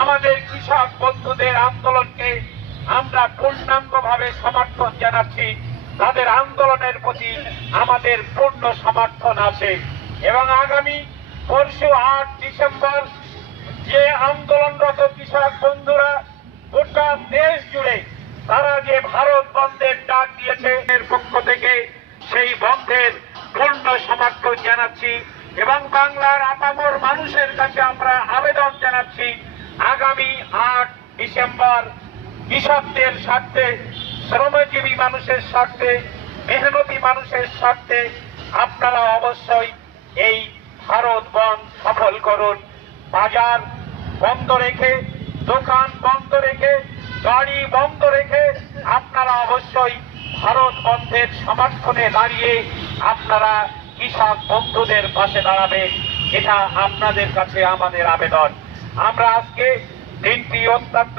আমাদের কৃষক বন্ধুদের আন্দোলনকে আমরা পূর্ণাঙ্গভাবে সমর্থন জানাচ্ছি। তাদের আন্দোলনের প্রতি আমাদের পূর্ণ সমর্থন আছে এবং আগামী পরশু 8 ডিসেম্বর যে আন্দোলনরত কৃষক বন্ধুরা গোটা দেশ জুড়ে তারা যে ভারত বন্ধের ডাক দিয়েছে, এর পক্ষ থেকে সেই বন্ধের পূর্ণ সমর্থন জানাচ্ছি এবং বাংলার আপামর মানুষের কাছে আমরা আবেদন জানাচ্ছি আগামী 8 ডিসেম্বর কৃষকদের স্বার্থে, শ্রমজীবী মানুষের স্বার্থে, মেহনতি মানুষের স্বার্থে আপনারা অবশ্যই এই ভারত বন্ধ সফল করুন। বাজার বন্ধ রেখে, দোকান বন্ধ রেখে, গাড়ি বন্ধ রেখে আপনারা অবশ্যই ভারত বন্ধের সমর্থনে দাঁড়িয়ে আপনারা কৃষক বন্ধুদের পাশে দাঁড়াবেন। এটা আপনাদের কাছে আমাদের আবেদন। আমরা আজকে দিনটি অত্যন্ত